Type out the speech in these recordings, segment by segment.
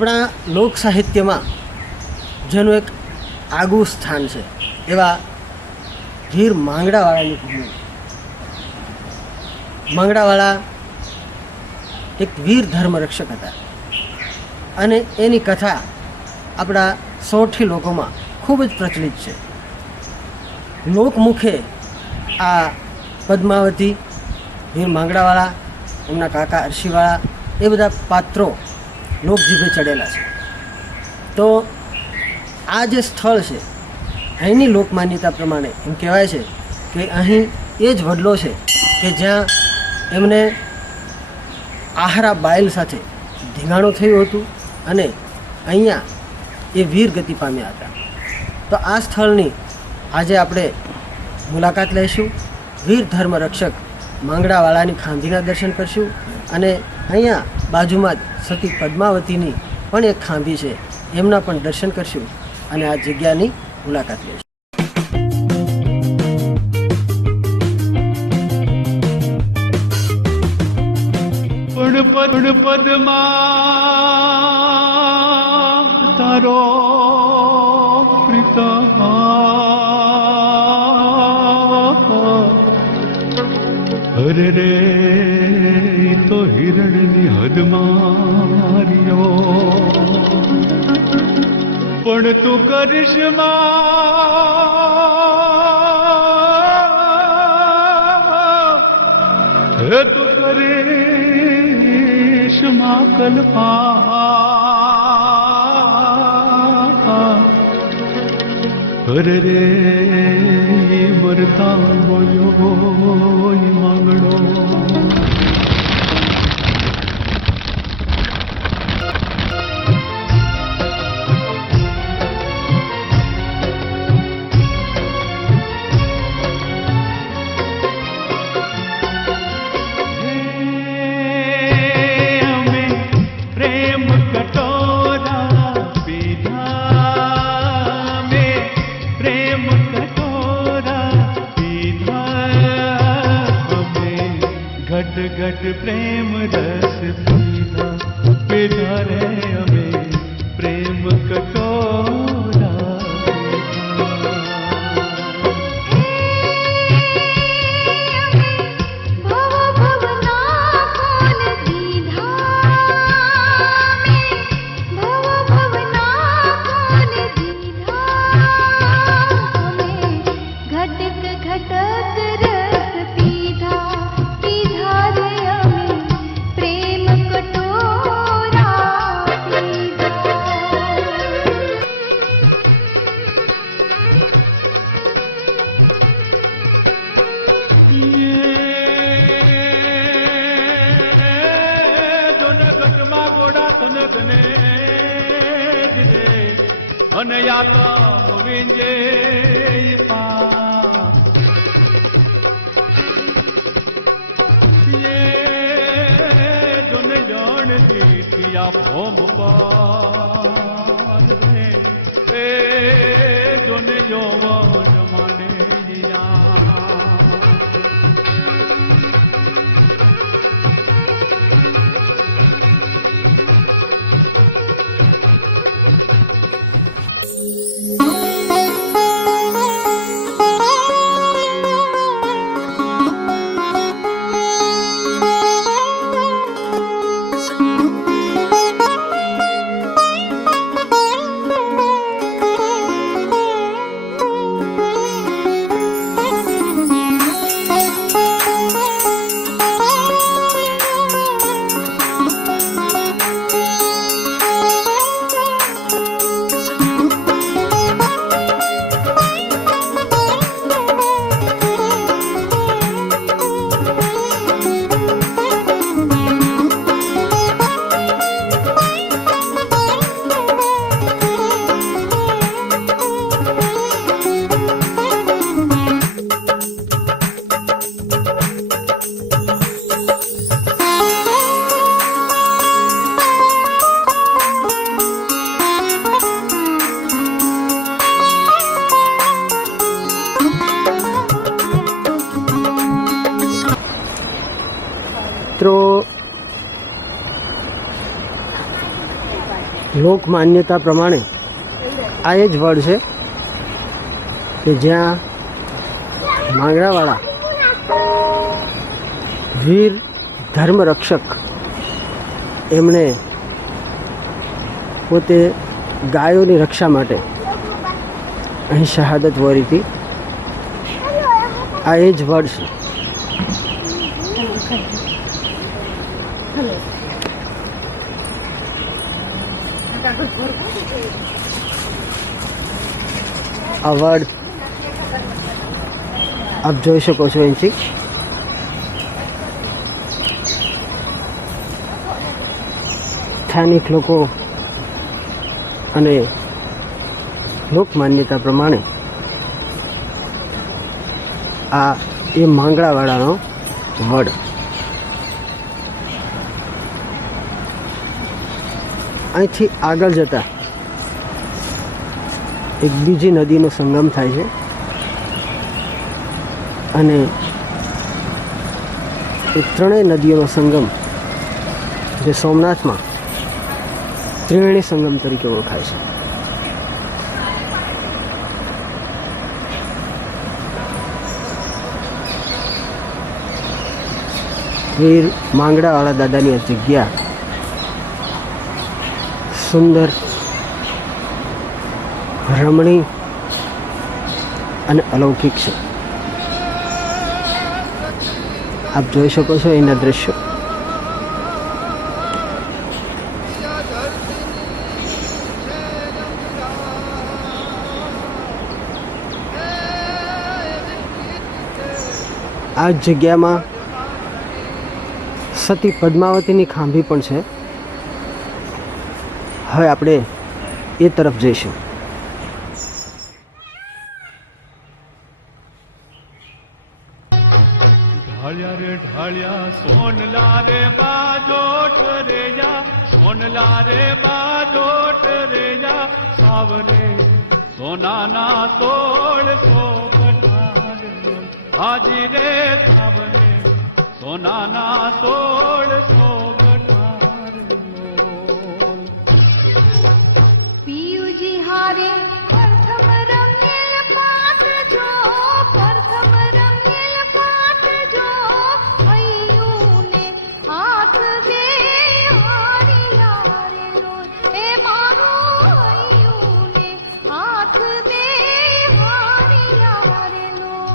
આપણા લોક સાહિત્યમાં જેનું એક આગવું સ્થાન છે એવા વીર માંગડાવાળાની ભૂમિ. માંગડાવાળા એક વીર ધર્મરક્ષક હતા અને એની કથા આપણા સૌથી લોકોમાં ખૂબ જ પ્રચલિત છે. લોકમુખે આ પદ્માવતી, વીર માંગડાવાળા, એમના કાકા અરશીવાળા એ બધા પાત્રો લોકજીભે ચડેલા છે. તો આ જે સ્થળ છે અહીંની લોકમાન્યતા પ્રમાણે એમ કહેવાય છે કે અહીં એ જ વડલો છે કે જ્યાં એમને આહારા બાયલ સાથે ધીંગાણું થયું હતું અને અહીંયા એ વીર ગતિ પામ્યા હતા. તો આ સ્થળની આજે આપણે મુલાકાત લઈશું. વીર ધર્મરક્ષક માંગડાવાળાની ખાંભીના દર્શન કરશું અને અહીંયા બાજુમાં જ સતી પદ્માવતીની પણ એક ખાંભી છે એમના પણ દર્શન કરશું અને આ જગ્યાની મુલાકાત લઈશું. પદ્મા તારો પ્રીતમ અરે રે તો હિરણની હદ માર્યો પણ તું કરિશ્મા તું કરિશ્મા કલ્પા અરે રે મરતા બોલ્યો માંગડો घट प्रेम रस पीधा पीधा रे अमे प्रेम कटोरा અને યાતમ વિંજે પા યે જોને જાણ દીતિયા ભોમ પાર રે એ જોને યૌવન માને જીયા લોક માન્યતા પ્રમાણે આ એ જ વડ છે કે જ્યાં માંગડાવાળા વીર ધર્મરક્ષક એમણે પોતે ગાયોની રક્ષા માટે અહીં શહાદત વરી હતી. આ એ જ વડ છે. આ વડ આપ જોઈ શકો છો અહીંથી. સ્થાનિક લોકો અને લોકમાન્યતા પ્રમાણે આ એ માંગડાવાળાનો વડ. અહીંથી આગળ જતા એક બીજી નદીનો સંગમ થાય છે અને એ ત્રણેય નદીઓનો સંગમ જે સોમનાથમાં ત્રિવેણી સંગમ તરીકે ઓળખાય છે. વીર માંગડાવાળા દાદાની આ જગ્યા સુંદર, રમણીય અને અલૌકિક છે. આપ જોઈ શકો છો એના દ્રશ્યો. આ જગ્યામાં સતી પદ્માવતીની ખાંભી પણ છે. હવે આપણે એ તરફ જઈશું. ઢાળ્યા રે ઢાળ્યા સોનલા રે બાજોઠ રે યા, સોનલા રે બાજોઠ રે યા, સાવરે સોનાના 1600 કટાર હાજી રે, સાવરે સોનાના 1600 કટાર લોલ. પિયુજી હારે પ્રથમ રમેલ પાટ જો, પ્રથમ રમેલ પાટ જો, હૈયુને હાથ બે હારી લારે લોલ. એ મારો હૈયુને હાથ બે હારી લારે લોલ.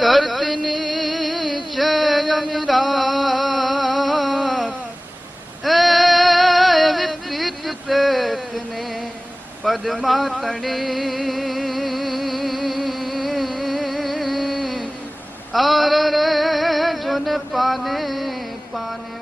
ધરતીની છે અમીરાત, એ વિપરીત પ્રેતને પદમાં તણી, આર રે જોને પાને પાને